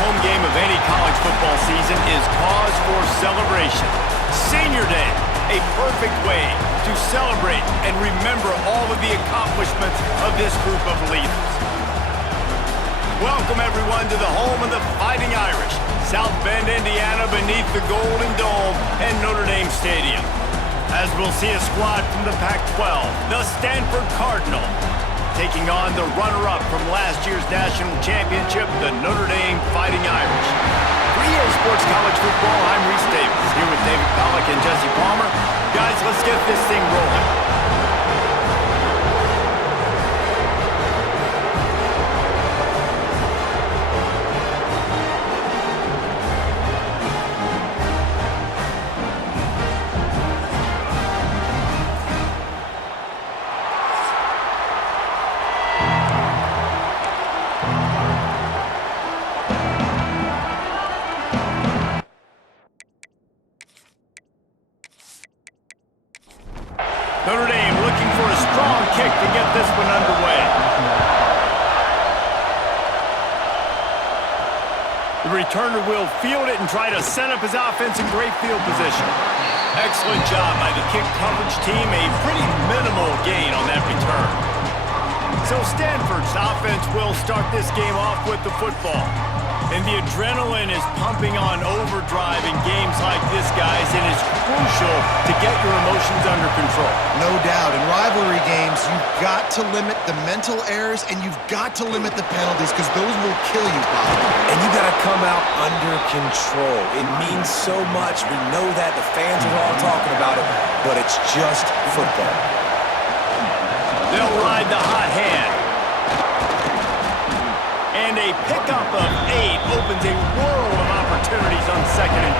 home game of any college football season is cause for celebration. Senior Day, a perfect way to celebrate and remember all of the accomplishments of this group of leaders. Welcome, everyone, to the home of the Fighting Irish, South Bend, Indiana, beneath the Golden Dome and Notre Dame Stadium. As we'll see a squad from the Pac-12, the Stanford Cardinal, taking on the runner-up from last year's national championship, the Notre Dame Fighting Irish. For EA Sports College Football, I'm Reese Davis, here with David Pollack and Jesse Palmer. Guys, let's get this thing rolling. Notre Dame looking for a strong kick to get this one underway. The returner will field it and try to set up his offense in great field position. Excellent job by the kick coverage team. A pretty minimal gain on that return. So Stanford's offense will start this game off with the football. And the adrenaline is pumping on overdrive in games like this, guys. It is crucial to get your emotions under control. No doubt. In rivalry games, you've got to limit the mental errors and you've got to limit the penalties because those will kill you, Bob. And you got to come out under control. It means so much. We know that. The fans are all talking about it, but it's just football. They'll ride the hot hand. And a pickup of 8 opens a world of opportunities on 2nd and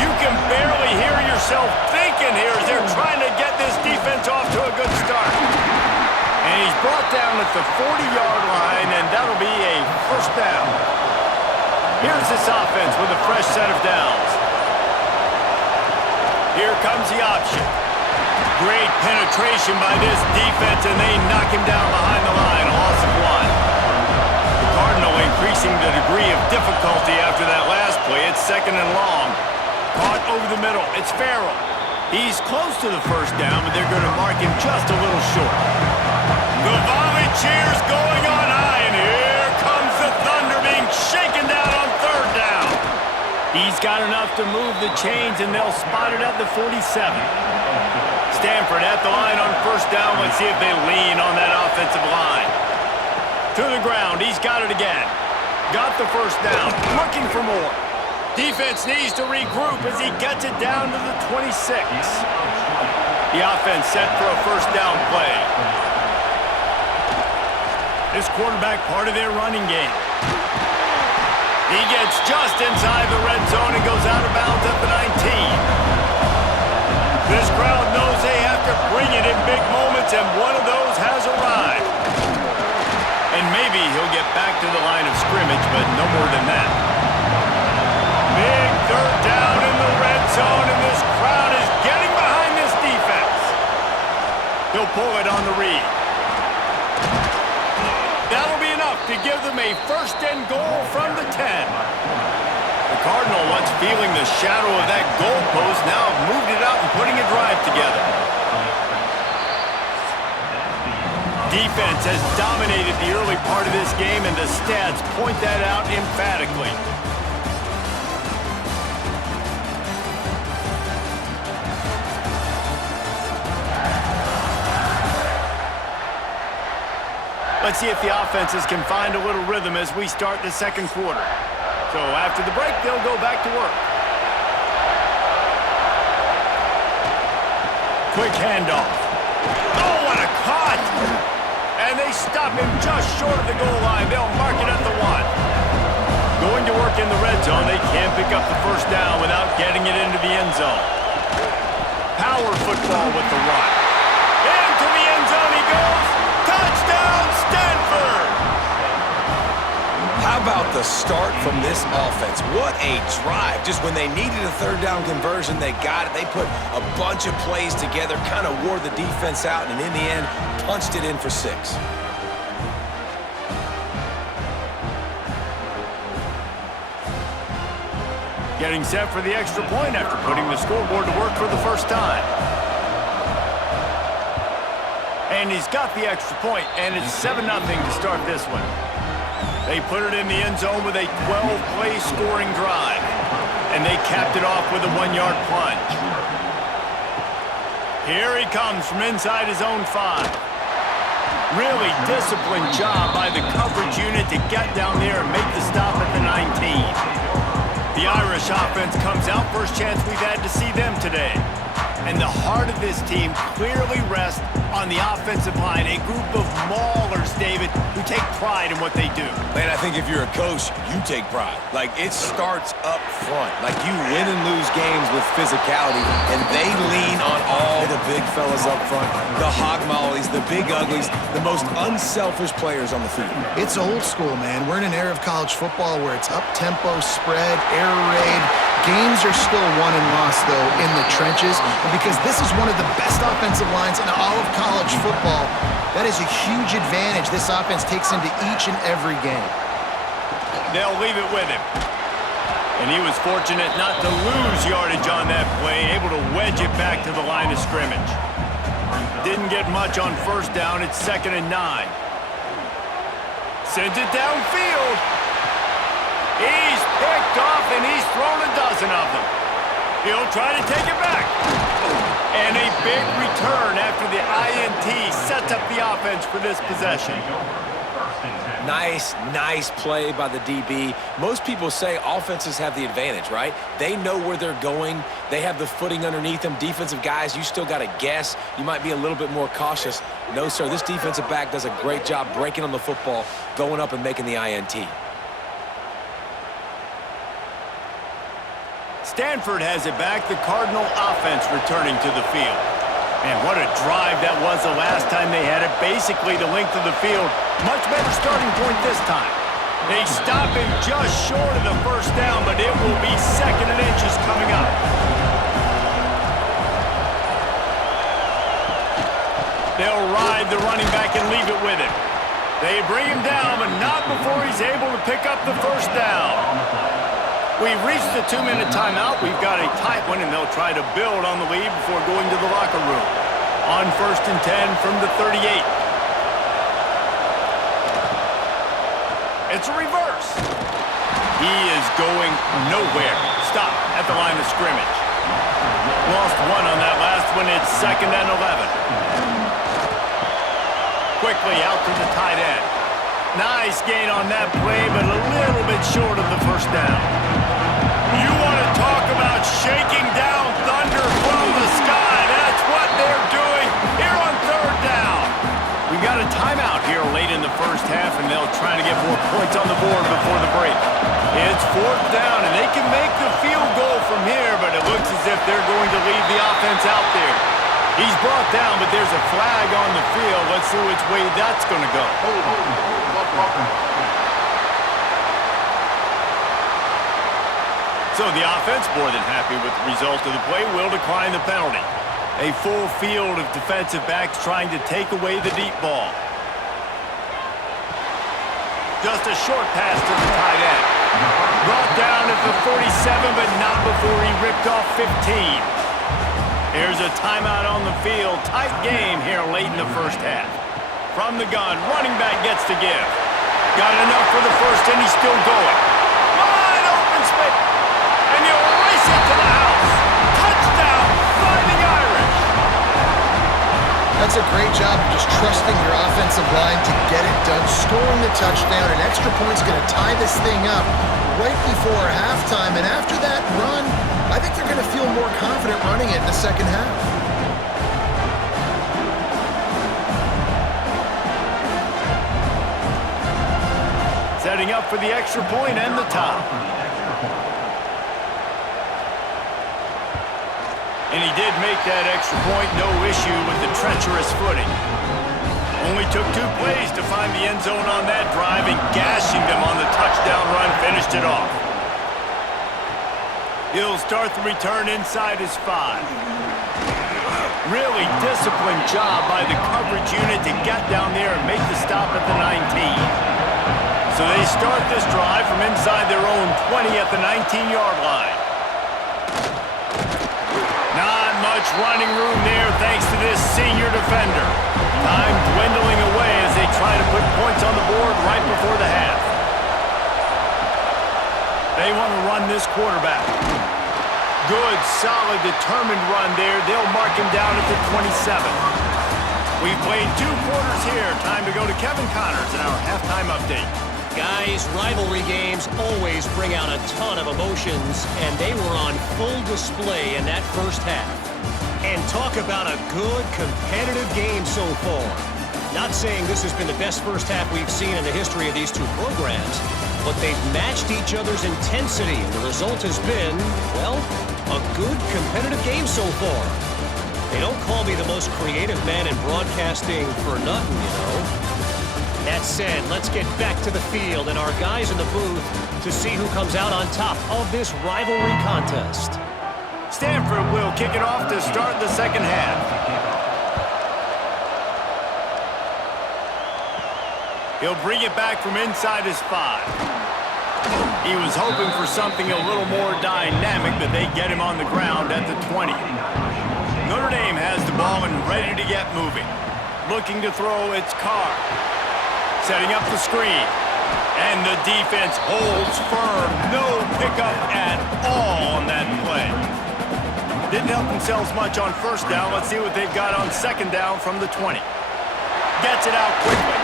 2. You can barely hear yourself thinking here as they're trying to get this defense off to a good start. And he's brought down at the 40-yard line, and that'll be a first down. Here's this offense with a fresh set of downs. Here comes the option. Great penetration by this defense, and they knock him down behind the line. A loss of 1. The Cardinal increasing the degree of difficulty after that last play. It's 2nd and long. Caught over the middle. It's Farrell. He's close to the first down, but they're going to mark him just a little short. The volley cheers going on high, and here comes the Thunder being shaken down on 3rd down. He's got enough to move the chains, and they'll spot it at the 47. Stanford at the line on 1st down. Let's see if they lean on that offensive line. To the ground. He's got it again. Got the first down. Looking for more. Defense needs to regroup as he gets it down to the 26. The offense set for a first down play. This quarterback part of their running game. He gets just inside the red zone and goes out of bounds at the 19. This crowd knows they have to bring it in big moments, and one of those has arrived. And maybe he'll get back to the line of scrimmage, but no more than that. Big 3rd down in the red zone, and this crowd is getting behind this defense. He'll pull it on the read. That'll be enough to give them a 1st and goal from the 10. The Cardinal, once feeling the shadow of that goalpost, now have moved it out and putting a drive together. Defense has dominated the early part of this game, and the stats point that out emphatically. Let's see if the offenses can find a little rhythm as we start the 2nd quarter. So after the break, they'll go back to work. Quick handoff. Oh, what a cut! And they stop him just short of the goal line. They'll mark it at the 1. Going to work in the red zone, they can't pick up the first down without getting it into the end zone. Power football with the run. Into the end zone he goes. Touchdown, Stanford! How about the start from this offense? What a drive. Just when they needed a 3rd down conversion, they got it. They put a bunch of plays together, kind of wore the defense out, and in the end, punched it in for 6. Getting set for the extra point after putting the scoreboard to work for the first time. And he's got the extra point, and it's 7-0 to start this one. They put it in the end zone with a 12-play scoring drive, and they capped it off with a 1-yard plunge. Here he comes from inside his own 5. Really disciplined job by the coverage unit to get down there and make the stop at the 19. The Irish offense comes out, first chance we've had to see them today. And the heart of this team clearly rests on the offensive line, a group of maulers, David, who take pride in what they do. Man, I think if you're a coach, you take pride. Like, it starts up front. Like, you win and lose games with physicality, and they lean on all the big fellas up front, the hog mollies, the big uglies, the most unselfish players on the field. It's old school, man. We're in an era of college football where it's up-tempo, spread, air raid. Games are still won and lost, though, in the trenches. And because this is one of the best offensive lines in all of college football, that is a huge advantage this offense takes into each and every game. They'll leave it with him. And he was fortunate not to lose yardage on that play, able to wedge it back to the line of scrimmage. Didn't get much on first down. It's 2nd and 9. Sends it downfield. He's picked off, and he's thrown a dozen of them. He'll try to take it back. And a big return after the INT sets up the offense for this possession. Nice play by the DB. Most people say offenses have the advantage, right? They know where they're going. They have the footing underneath them. Defensive guys, you still got to guess. You might be a little bit more cautious. No, sir, this defensive back does a great job breaking on the football, going up and making the INT. Stanford has it back, the Cardinal offense returning to the field. And what a drive that was the last time they had it, basically the length of the field. Much better starting point this time. They stop him just short of the first down, but it will be 2nd and inches coming up. They'll ride the running back and leave it with him. They bring him down, but not before he's able to pick up the first down. We've reached the 2-minute timeout. We've got a tight one, and they'll try to build on the lead before going to the locker room. On 1st and 10 from the 38. It's a reverse. He is going nowhere. Stop at the line of scrimmage. Lost one on that last one. It's 2nd and 11. Quickly out to the tight end. Nice gain on that play, but a little bit short of the first down. You want to talk about shaking down thunder from the sky. That's what they're doing here on 3rd down. We've got a timeout here late in the first half, and they'll try to get more points on the board before the break. It's 4th down, and they can make the field goal from here, but it looks as if they're going to leave the offense out there. He's brought down, but there's a flag on the field. Let's see which way that's going to go. So the offense, more than happy with the result of the play, will decline the penalty. A full field of defensive backs trying to take away the deep ball. Just a short pass to the tight end. Brought down at the 47, but not before he ripped off 15. Here's a timeout on the field. Tight game here late in the first half. From the gun, running back gets to give. Got enough for the first, and he's still going. Wide open space. And you'll race it to the house. Touchdown, Fighting Irish. That's a great job of just trusting your offensive line to get it done, scoring the touchdown. An extra point's going to tie this thing up right before halftime. And after that run, I think they're going to feel more confident running it in the second half. Setting up for the extra point and the top. And he did make that extra point, no issue with the treacherous footing. Only took 2 plays to find the end zone on that drive, and gashing them on the touchdown run finished it off. He'll start the return inside his 5. Really disciplined job by the coverage unit to get down there and make the stop at the 19. So they start this drive from inside their own 20 at the 19-yard line. much running room there thanks to this senior defender. Time dwindling away as they try to put points on the board right before the half. They want to run this quarterback. Good, solid, determined run there. They'll mark him down at the 27. We've played 2 quarters here. Time to go to Kevin Connors in our halftime update. Guys, rivalry games always bring out a ton of emotions, and they were on full display in that first half. And talk about a good, competitive game so far. Not saying this has been the best first half we've seen in the history of these 2 programs, but they've matched each other's intensity, and the result has been, well, a good, competitive game so far. They don't call me the most creative man in broadcasting for nothing, you know. That said, let's get back to the field and our guys in the booth to see who comes out on top of this rivalry contest. Stanford will kick it off to start the second half. He'll bring it back from inside his 5. He was hoping for something a little more dynamic, but they get him on the ground at the 20. Notre Dame has the ball and ready to get moving. Looking to throw, it's Carr. Setting up the screen. And the defense holds firm. No pickup at all on that play. Didn't help themselves much on first down. Let's see what they've got on second down from the 20. Gets it out quickly.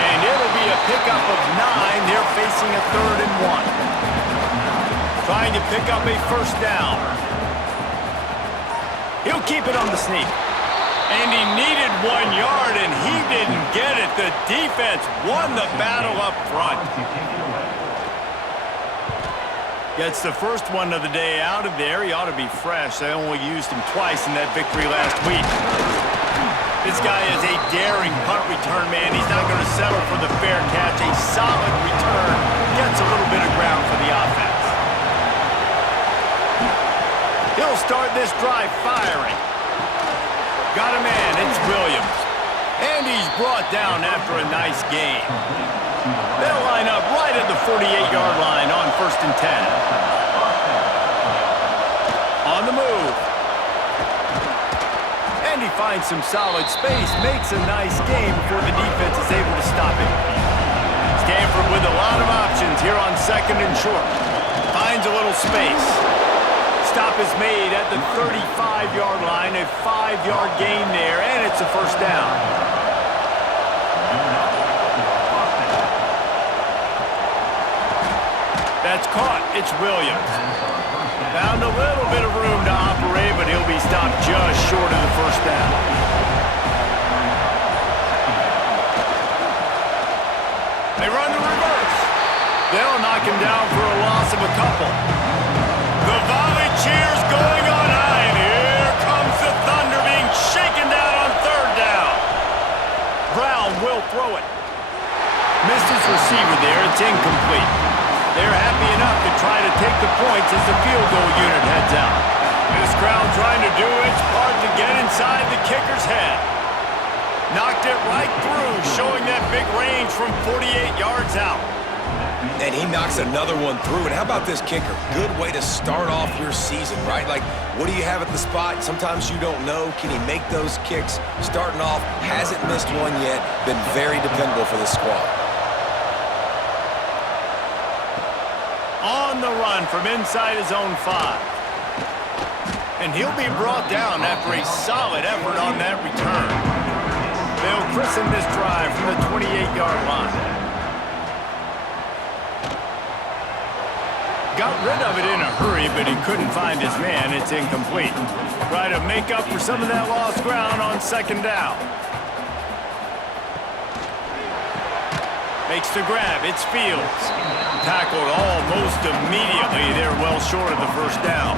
And it'll be a pickup of 9. They're facing a 3rd and 1. Trying to pick up a first down. He'll keep it on the sneak. And he needed 1 yard, and he didn't get it. The defense won the battle up front. Gets the first one of the day out of there. He ought to be fresh. They only used him twice in that victory last week. This guy is a daring punt return man. He's not going to settle for the fair catch. A solid return. Gets a little bit of ground for the offense. He'll start this drive firing. Got a man, it's Williams. And he's brought down after a nice game. They'll line up right at the 48-yard line on 1st and 10. On the move. And he finds some solid space, makes a nice game before the defense is able to stop him. Stanford with a lot of options here on 2nd and short. Finds a little space. Stop is made at the 35-yard line, a 5-yard gain there, and it's a first down. That's caught. It's Williams. Found a little bit of room to operate, but he'll be stopped just short of the first down. They run the reverse. They'll knock him down for a loss of a couple. The volley cheers going on high, and here comes the Thunder being shaken down on 3rd down. Brown will throw it. Missed his receiver there. It's incomplete. They're happy enough to try to take the points as the field goal unit heads out. This crowd trying to do its part to get inside the kicker's head. Knocked it right through, showing that big range from 48 yards out. And he knocks another one through. And how about this kicker? Good way to start off your season, right? Like, what do you have at the spot? Sometimes you don't know. Can he make those kicks? Starting off, hasn't missed one yet. Been very dependable for this squad. On the run from inside his own 5. And he'll be brought down after a solid effort on that return. They'll christen this drive from the 28-yard line. Got rid of it in a hurry, but he couldn't find his man. It's incomplete. Try to make up for some of that lost ground on 2nd down. Makes the grab. It's Fields. Tackled almost immediately. They're well short of the first down.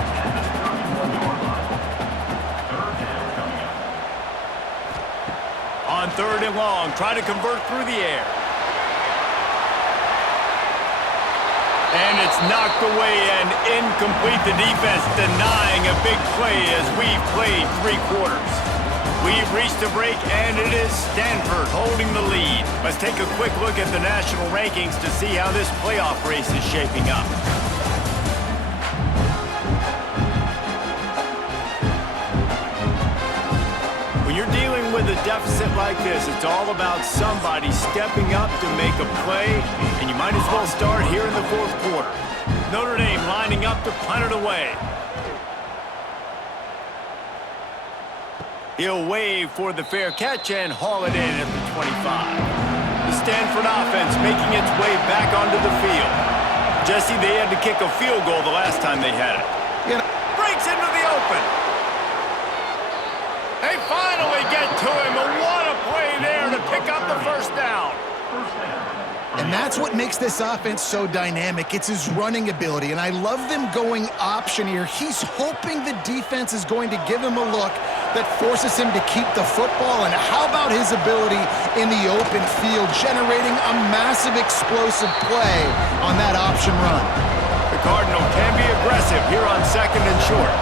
On 3rd and long, try to convert through the air. And it's knocked away and incomplete. The defense denying a big play as we've played 3 quarters. We've reached a break, and it is Stanford holding the lead. Let's take a quick look at the national rankings to see how this playoff race is shaping up. the deficit like this, it's all about somebody stepping up to make a play, and you might as well start here in the fourth quarter. Notre Dame lining up to punt it away. He'll wave for the fair catch and haul it in at the 25. The Stanford offense making its way back onto the field. Jesse, they had to kick a field goal the last time they had it. Breaks into the open. They finally get to him, and what a play there to pick up the first down. And that's what makes this offense so dynamic. It's his running ability, and I love them going option here. He's hoping the defense is going to give him a look that forces him to keep the football. And how about his ability in the open field, generating a massive explosive play on that option run? The Cardinal can be aggressive here on second and short.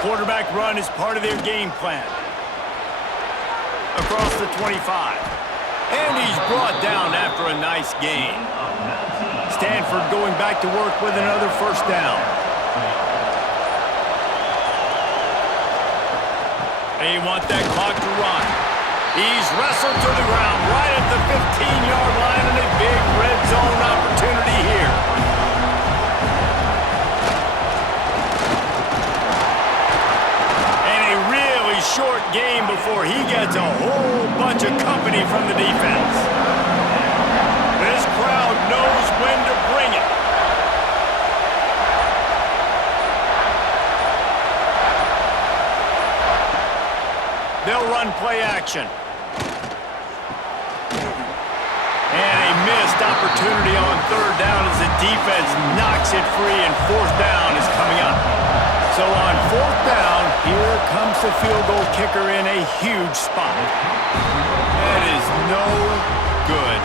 Quarterback run is part of their game plan. Across the 25. And he's brought down after a nice gain. Stanford going back to work with another first down. They want that clock to run. He's wrestled to the ground right at the 15-yard line, and a big red zone opportunity here. And a really short game before he gets a whole bunch of company from the defense. This crowd knows when to bring it. They'll run play action. And a missed opportunity on third down as the defense knocks it free, and fourth down is coming up. So on fourth down, here comes the field goal kicker in a huge spot. That is no good.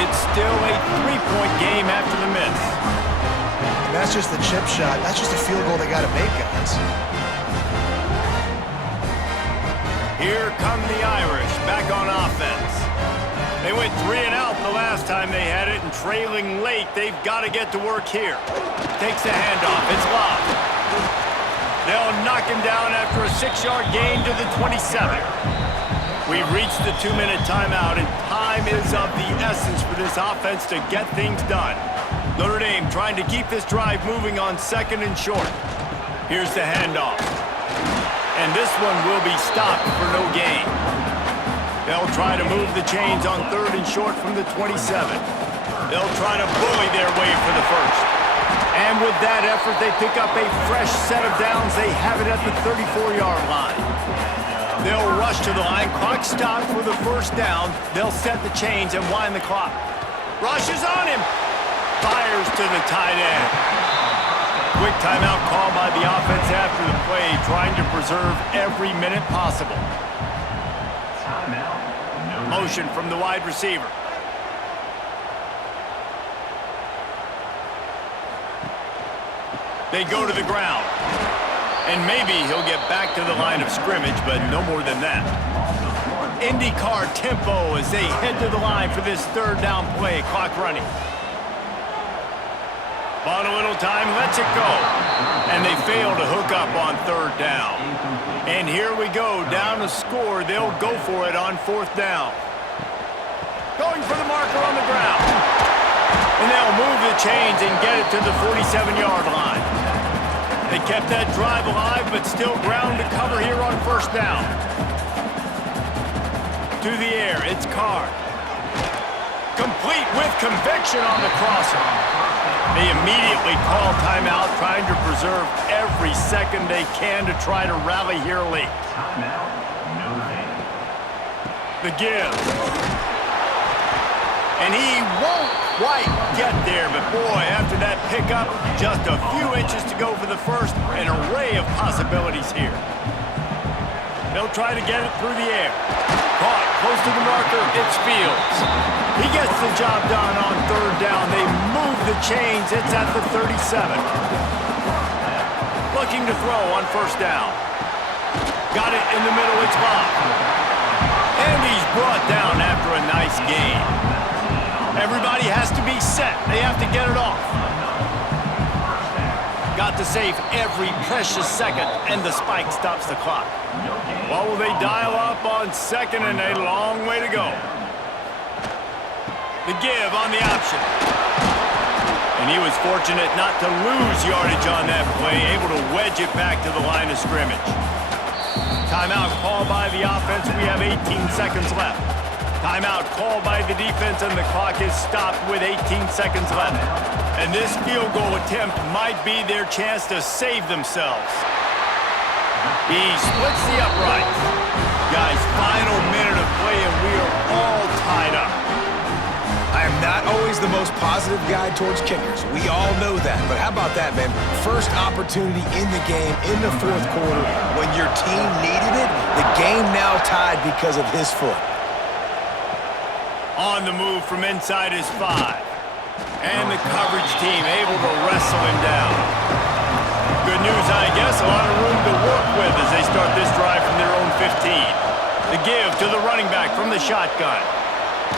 It's still a three-point game after the miss. And that's just the chip shot. That's just a field goal they got to make, guys. Here come the Irish, back on offense. They went 3 and out the last time they had it, and trailing late, they've got to get to work here. Takes the handoff, it's locked. They'll knock him down after a 6-yard gain to the 27. We've reached the 2-minute timeout, and time is of the essence for this offense to get things done. Notre Dame trying to keep this drive moving on second and short. Here's the handoff. And this one will be stopped for no gain. They'll try to move the chains on third and short from the 27. They'll try to bully their way for the first. And with that effort, they pick up a fresh set of downs. They have it at the 34-yard line. They'll rush to the line. Clock stopped for the first down. They'll set the chains and wind the clock. Rushes on him. Fires to the tight end. Quick timeout call by the offense after the play, trying to preserve every minute possible. Motion from the wide receiver. They go to the ground. And maybe he'll get back to the line of scrimmage, but no more than that. IndyCar tempo as they head to the line for this third down play. Clock running. Bought a little time, lets it go. And they fail to hook up on third down. And here we go, down to score. They'll go for it on fourth down. Going for the marker on the ground. And they'll move the chains and get it to the 47-yard line. They kept that drive alive, but still ground to cover here on first down. To the air, it's Carr. Complete with conviction on the crosser. They immediately call timeout, trying to preserve every second they can to try to rally here late. The give. And he won't quite get there, but boy, after that pickup, just a few inches to go for the first, an array of possibilities here. They'll try to get it through the air. Caught, close to the marker, it's Fields. He gets the job done on third down. They move the chains, it's at the 37. Looking to throw on first down. Got it in the middle, it's Bob. And he's brought down after a nice gain. Everybody has to be set. They have to get it off. Got to save every precious second, and the spike stops the clock. What will they dial up on second, and a long way to go. The give on the option. And he was fortunate not to lose yardage on that play, able to wedge it back to the line of scrimmage. Timeout called by the offense. We have 18 seconds left. Timeout called by the defense, and the clock is stopped with 18 seconds left. And this field goal attempt might be their chance to save themselves. He splits the uprights. Guys, final minute of play, and we are all tied up. I am not always the most positive guy towards kickers. We all know that. But how about that, man? First opportunity in the game, in the fourth quarter, when your team needed it, the game now tied because of his foot. On the move from inside his 5. And the coverage team able to wrestle him down. Good news, I guess, a lot of room to work with as they start this drive from their own 15. The give to the running back from the shotgun.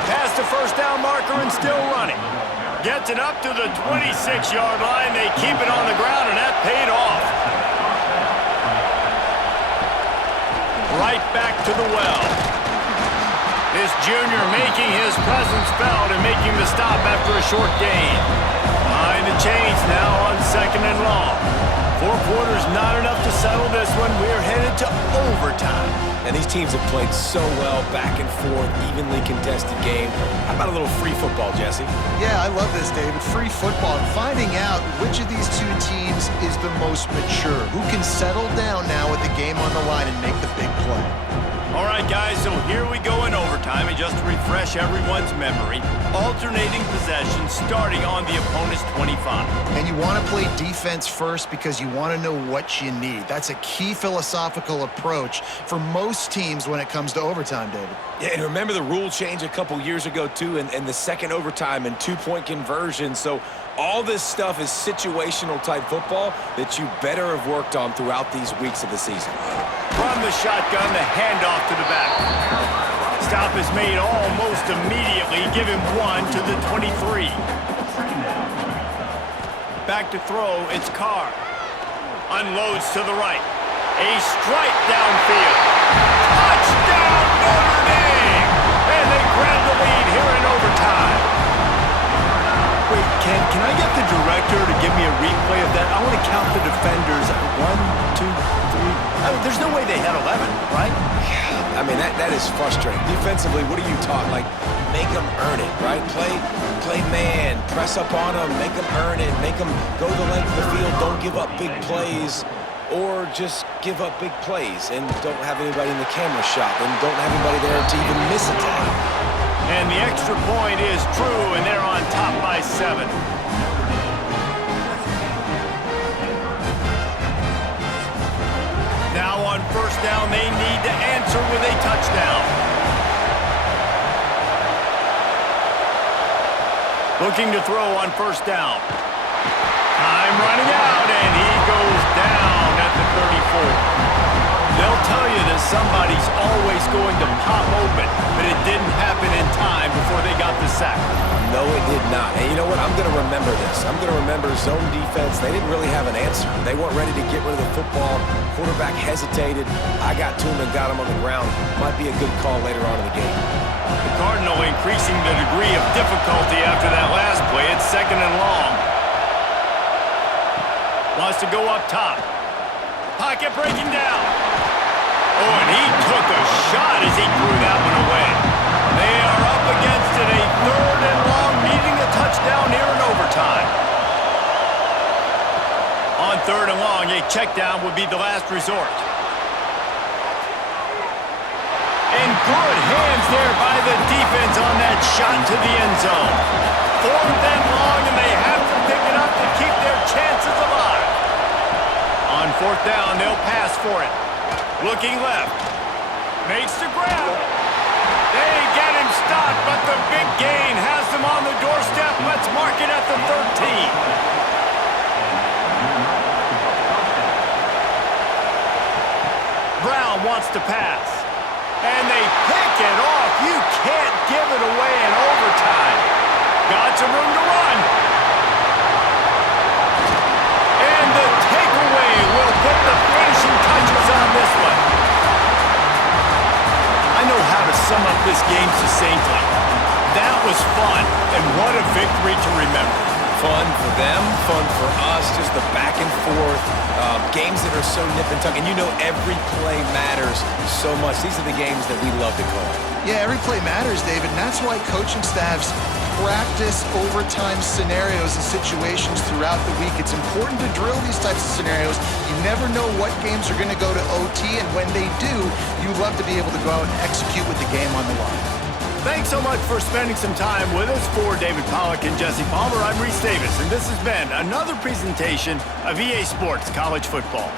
Past the first down marker and still running. Gets it up to the 26-yard line. They keep it on the ground, and that paid off. Right back to the well. This junior making his presence felt and making the stop after a short gain. Behind the chains now on second and long. 4 quarters not enough to settle this one. We're headed to overtime. And these teams have played so well, back and forth, evenly contested game. How about a little free football, Jesse? Yeah, I love this, David. Free football. Finding out which of these two teams is the most mature. Who can settle down now with the game on the line and make the big play. All right, guys, so here we go in overtime, and just to refresh everyone's memory, alternating possessions starting on the opponent's 25. And you want to play defense first because you want to know what you need. That's a key philosophical approach for most teams when it comes to overtime, David. Yeah, and remember the rule change a couple years ago, too, and the second overtime and 2-point conversion. So all this stuff is situational type football that you better have worked on throughout these weeks of the season. From the shotgun, the handoff to the back. Stop is made almost immediately. Give him 1 to the 23. Back to throw, it's Carr. Unloads to the right. A strike downfield. Touchdown, Notre Dame! And they grab the lead here in overtime. Wait, can I get the director to give me a replay of that? I want to count the defenders. 1, 2, 3. I mean, there's no way they had 11, right? I mean, that is frustrating. Defensively, what are you taught? Like, make them earn it, right? Play man, press up on them, make them earn it, make them go the length of the field, don't give up big plays, or just give up big plays and don't have anybody in the camera shot and don't have anybody there to even miss a tackle. And the extra point is true, and they're on top by 7. Now on first down, they need to answer with a touchdown. Looking to throw on first down. Time running out, and he goes down at the 34. They'll tell you that somebody's always going to pop open, but it didn't happen in time before they got the sack. No, it did not. And you know what? I'm going to remember this. I'm going to remember zone defense. They didn't really have an answer. They weren't ready to get rid of the football. Quarterback hesitated. I got to him and got him on the ground. Might be a good call later on in the game. The Cardinal increasing the degree of difficulty after that last play. It's second and long. Wants to go up top. Pocket breaking down. Oh, and he took a shot as he threw that one away. They are up against it, a third and long, needing a touchdown here in overtime. On third and long, a check down would be the last resort. And good hands there by the defense on that shot to the end zone. Fourth and long, and they have to pick it up to keep their chances alive. On fourth down, they'll pass for it. Looking left. Makes the grab. They get him stopped, but the big gain has them on the doorstep. Let's mark it at the 13. Brown wants to pass. And they pick it off. You can't give it away in overtime. Got some room to run. And the this game succinctly. That was fun, and what a victory to remember. Fun for them, fun for us, just the back and forth, games that are so nip and tuck, and you know every play matters so much. These are the games that we love to call. Yeah, every play matters, David, and that's why coaching staffs practice overtime scenarios and situations throughout the week. It's important to drill these types of scenarios. You never know what games are going to go to OT, and when they do, you love to be able to go out and execute with the game on the line. Thanks so much for spending some time with us. For David Pollack and Jesse Palmer, I'm Reese Davis, and this has been another presentation of EA Sports College Football.